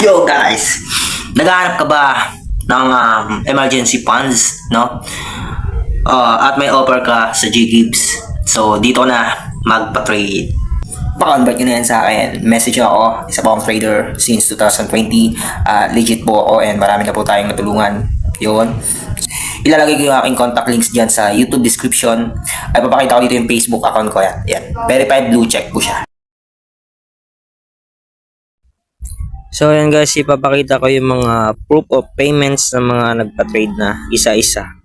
Yo guys, naghahanap ka ba ng emergency funds, no? At may offer ka sa GGives. So dito na magpa-trade. Pa-convert nyo na yan sa akin. Message ako, isa po akong trader since 2020. Legit po ako and marami na po tayong natulungan. Yun. Ilalagay ko yung aking contact links dyan sa YouTube description. Ay papakita ko dito yung Facebook account ko yan. Yan. Verified blue check po siya. So ayan guys, ipapakita ko yung mga proof of payments ng mga nagpa-trade na isa-isa.